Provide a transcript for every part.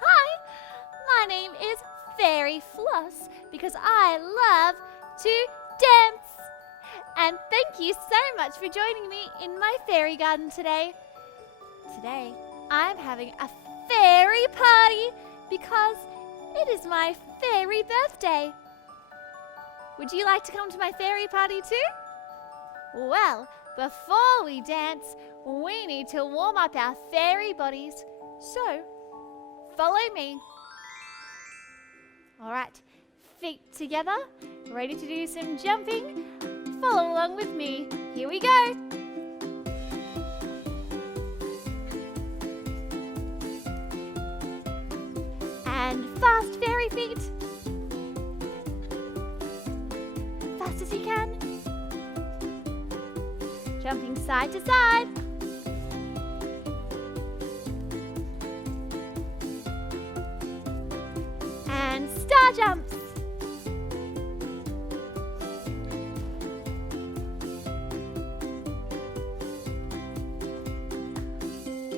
Hi, my name is Fairy Floss because I love to dance. And thank you so much for joining me in my fairy garden today. Today, I'm having a fairy party because it is my fairy birthday. Would you like to come to my fairy party too? Well, before we dance, we need to warm up our fairy bodies. So, follow me. All right, feet together, ready to do some jumping? Follow along with me. Here we go. And fast, fairy feet. Fast as you can. Jumping side to side. And star jumps.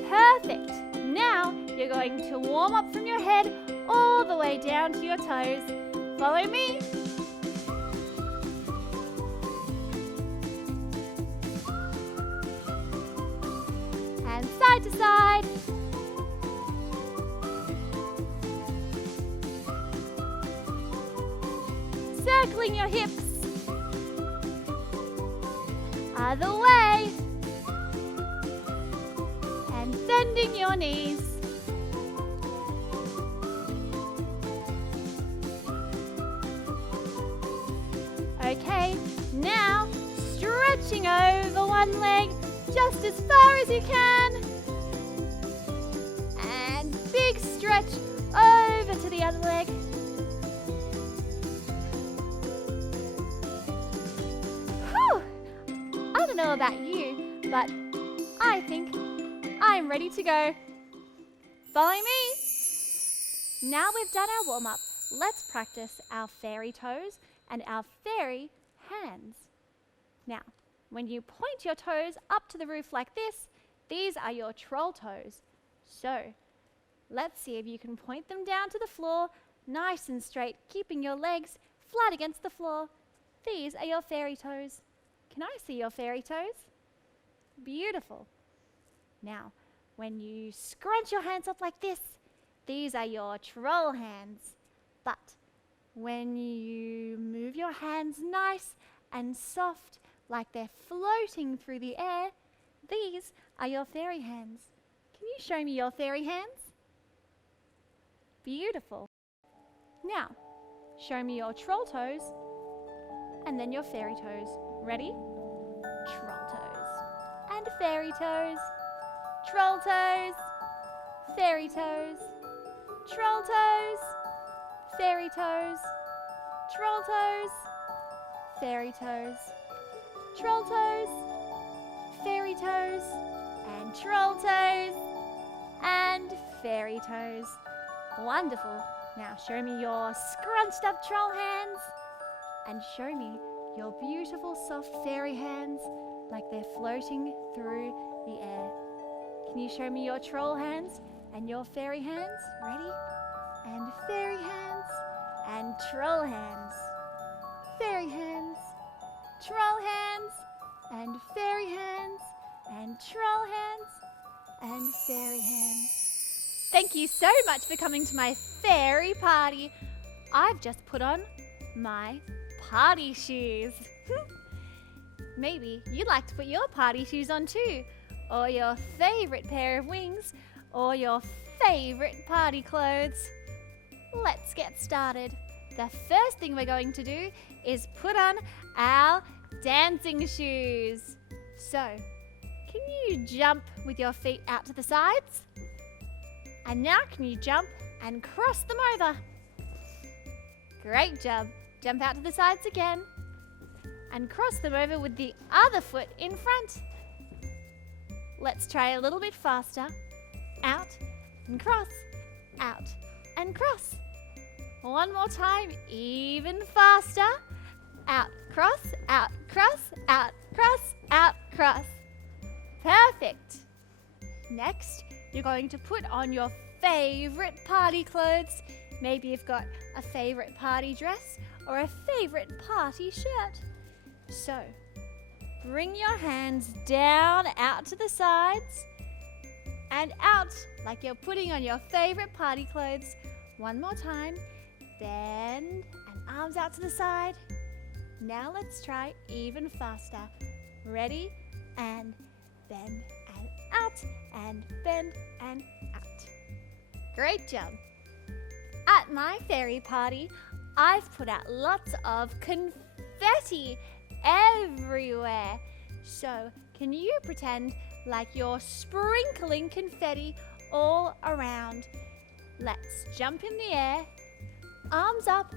Perfect. Now you're going to warm up from your head all the way down to your toes. Follow me. And side to side. Circling your hips. Other way. And bending your knees. Okay, now stretching over one leg just as far as you can. And big stretch over to the other leg. Whew! I don't know about you, but I think I'm ready to go. Follow me. Now we've done our warm-up, let's practice our fairy toes and our fairy hands. Now, when you point your toes up to the roof like this, these are your troll toes. So, let's see if you can point them down to the floor, nice and straight, keeping your legs flat against the floor. These are your fairy toes. Can I see your fairy toes? Beautiful. Now, when you scrunch your hands up like this, these are your troll hands. But when you move your hands nice and soft, like they're floating through the air, these are your fairy hands. Can you show me your fairy hands? Beautiful. Now, show me your troll toes and then your fairy toes. Ready? Troll toes and fairy toes. Troll toes, fairy toes, troll toes, fairy toes, troll toes, fairy toes, troll toes, fairy toes, and troll toes, and fairy toes. Wonderful. Now show me your scrunched up troll hands and show me your beautiful soft fairy hands like they're floating through the air. Can you show me your troll hands and your fairy hands? Ready? And fairy hands and troll hands. Fairy hands, troll hands, and fairy hands, and troll hands, and fairy hands. Thank you so much for coming to my fairy party. I've just put on my party shoes. Maybe you'd like to put your party shoes on too, or your favorite pair of wings, or your favorite party clothes. Let's get started. The first thing we're going to do is put on our dancing shoes. So, can you jump with your feet out to the sides? And now can you jump and cross them over? Great job. Jump out to the sides again. And cross them over with the other foot in front. Let's try a little bit faster. Out and cross, out and cross. One more time, even faster. Out, cross, out, cross, out, cross, out, cross. Perfect. Next, you're going to put on your favorite party clothes. Maybe you've got a favorite party dress or a favorite party shirt. So, bring your hands down out to the sides and out like you're putting on your favorite party clothes. One more time. Bend and arms out to the side. Now let's try even faster. Ready? And bend and out and bend and out. Great job. At my fairy party, I've put out lots of confetti everywhere. So, can you pretend like you're sprinkling confetti all around? Let's jump in the air, arms up,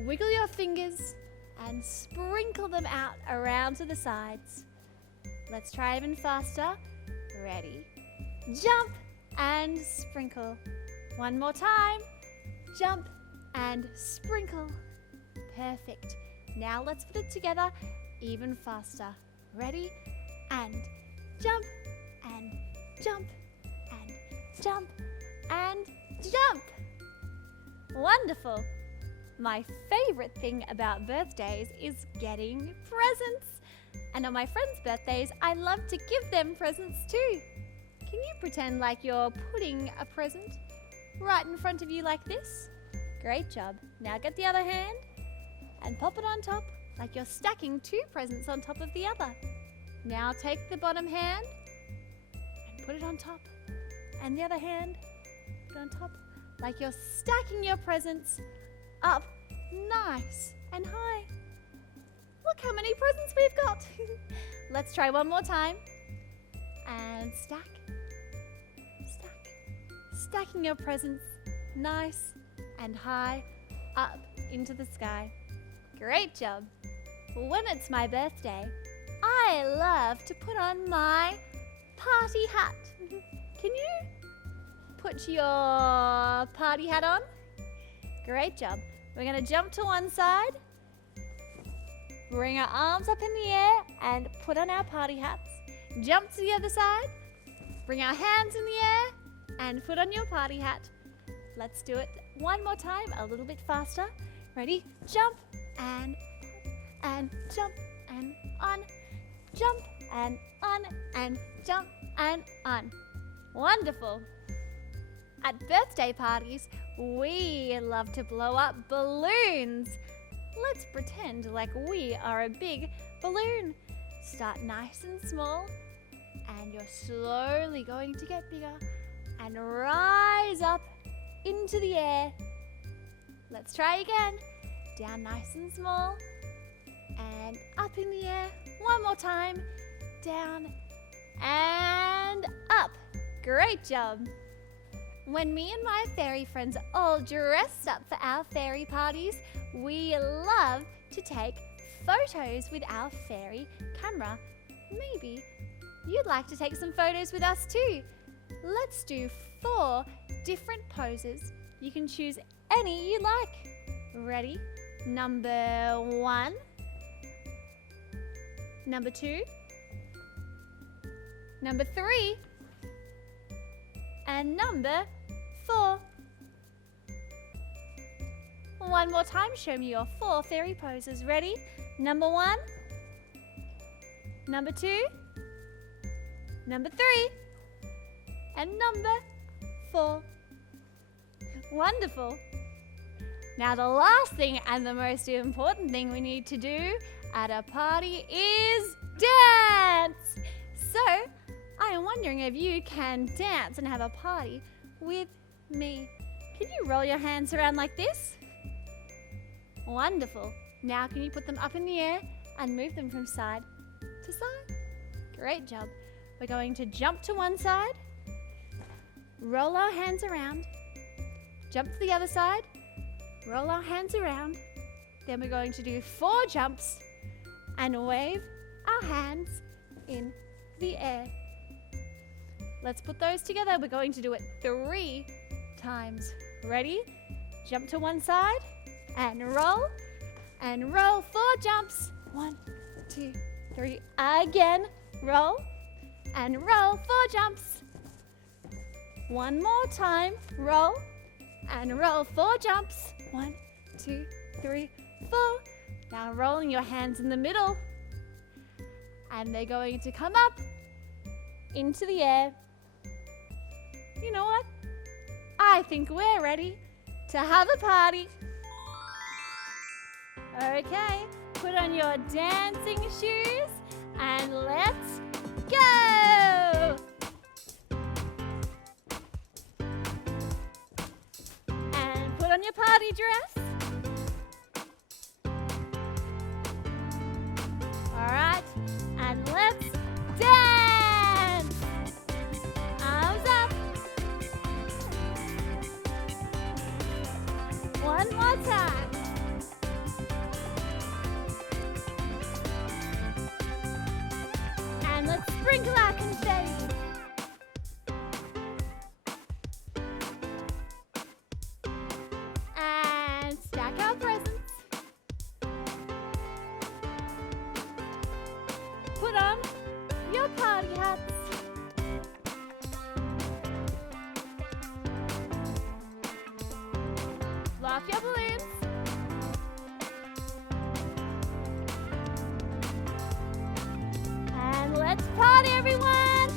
wiggle your fingers, and sprinkle them out around to the sides. Let's try even faster. Ready? Jump and sprinkle. One more time. Jump and sprinkle. Perfect. Now let's put it together even faster. Ready? And jump and jump and jump and jump. Wonderful. My favorite thing about birthdays is getting presents. And on my friends' birthdays, I love to give them presents too. Can you pretend like you're putting a present right in front of you like this? Great job. Now get the other hand and pop it on top like you're stacking two presents on top of the other. Now take the bottom hand and put it on top. And the other hand, put it on top like you're stacking your presents up nice and high. Look how many presents we've got. Let's try one more time. And stack, stack. Stacking your presents nice and high up into the sky. Great job. When it's my birthday, I love to put on my party hat. Can you put your party hat on? Great job. We're going to jump to one side, bring our arms up in the air and put on our party hats. Jump to the other side, bring our hands in the air and put on your party hat. Let's do it one more time, a little bit faster. Ready? Jump and jump and on, jump and on and jump and on. Wonderful. At birthday parties, we love to blow up balloons. Let's pretend like we are a big balloon. Start nice and small, and you're slowly going to get bigger and rise up into the air. Let's try again. Down nice and small, and up in the air. One more time. Down and up. Great job. When me and my fairy friends all dressed up for our fairy parties, we love to take photos with our fairy camera. Maybe you'd like to take some photos with us too. Let's do 4 different poses. You can choose any you like. Ready? Number 1, number 2, number 3, and number 4. One more time, show me your 4 fairy poses. Ready? Number 1, number 2, number 3, and number 4. Wonderful. Now the last thing and the most important thing we need to do at a party is dance. So, I am wondering if you can dance and have a party with me. Can you roll your hands around like this? Wonderful. Now can you put them up in the air and move them from side to side? Great job. We're going to jump to one side, roll our hands around, jump to the other side, roll our hands around. Then we're going to do 4 jumps and wave our hands in the air. Let's put those together. We're going to do it 3 times. Ready? Jump to one side and roll 4 jumps. 1, 2, 3. Again. Roll and roll 4 jumps. One more time. Roll and roll 4 jumps. 1, 2, 3, 4. Now rolling your hands in the middle. And they're going to come up into the air. You know what? I think we're ready to have a party. Okay, put on your dancing shoes and let's go! And put on your party dress. Alright, and let's dance! Arms up. One more time. And let's sprinkle our confetti. And stack our presents. Put on your party hats. Blow off your balloons. And let's party, everyone!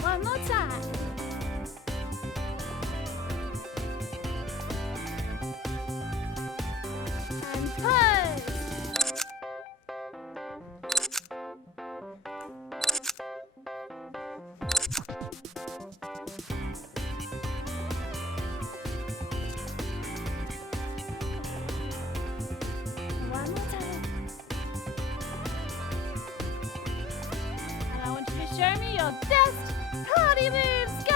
One more time. And pose. One more time. And I want you to show me your best party moves. Go!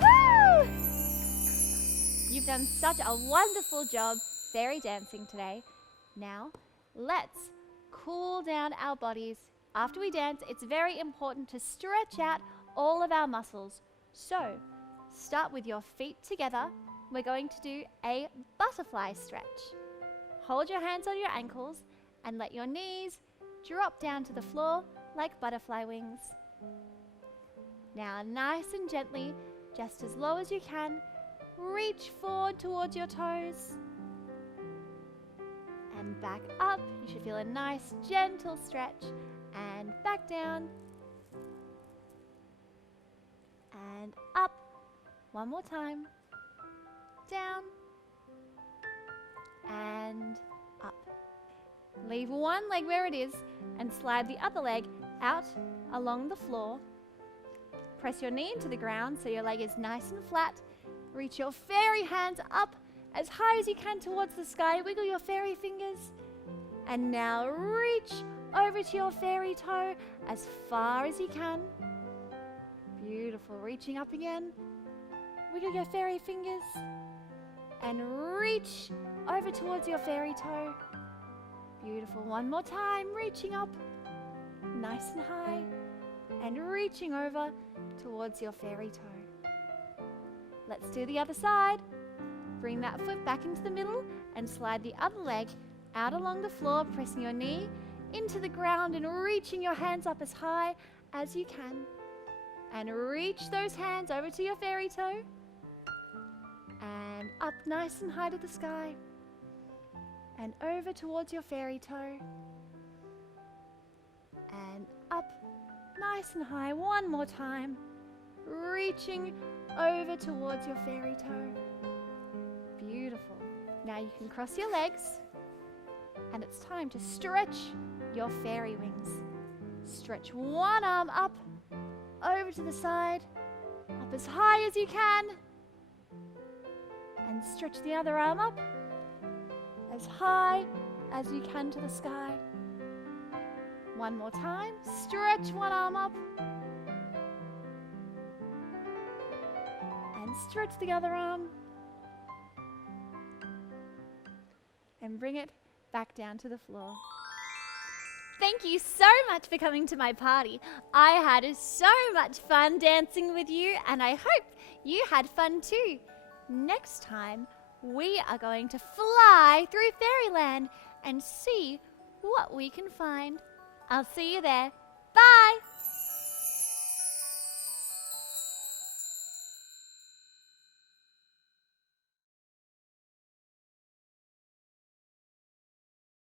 Woo! You've done such a wonderful job fairy dancing today. Now, let's cool down our bodies. After we dance, it's very important to stretch out all of our muscles. So, start with your feet together. We're going to do a butterfly stretch. Hold your hands on your ankles and let your knees drop down to the floor like butterfly wings. Now, nice and gently, just as low as you can, reach forward towards your toes. And back up. You should feel a nice gentle stretch. And back down. And up. One more time. Down. And up. Leave one leg where it is and slide the other leg out along the floor. Press your knee into the ground so your leg is nice and flat. Reach your fairy hands up as high as you can towards the sky. Wiggle your fairy fingers. And now reach over to your fairy toe as far as you can. Beautiful. Reaching up again. Wiggle your fairy fingers. And reach over towards your fairy toe. Beautiful. One more time. Reaching up. Nice and high. And reaching over towards your fairy toe. Let's do the other side. Bring that foot back into the middle and slide the other leg out along the floor, pressing your knee into the ground and reaching your hands up as high as you can. And reach those hands over to your fairy toe. And up nice and high to the sky. And over towards your fairy toe. And up nice and high one more time. Reaching over towards your fairy toe. Beautiful. Now you can cross your legs. And it's time to stretch your fairy wings. Stretch one arm up, over to the side, up as high as you can. And stretch the other arm up, as high as you can to the sky. One more time. Stretch one arm up. And stretch the other arm. And bring it back down to the floor. Thank you so much for coming to my party. I had so much fun dancing with you, and I hope you had fun too. Next time, we are going to fly through Fairyland and see what we can find. I'll see you there. Bye!